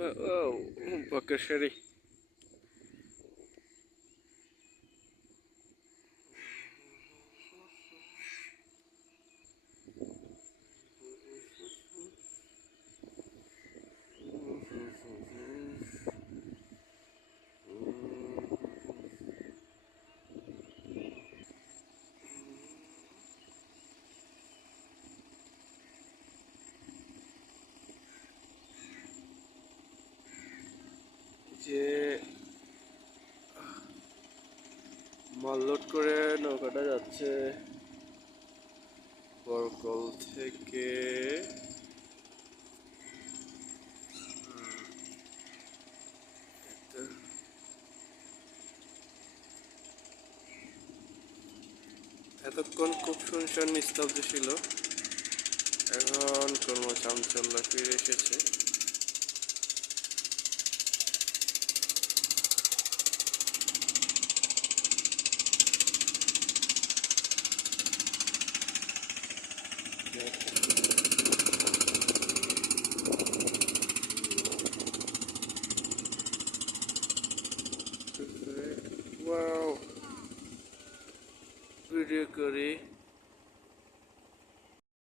Wow, wow, bakasari. যে, মাল load করে নৌকাটা যাচ্ছে বরকল থেকে। এতক্ষণ খুব শুনশান নিস্তব্ধ ছিল। এখন কর্ম চাঞ্চল্য ফিরে এসেছে। ভিডিও করি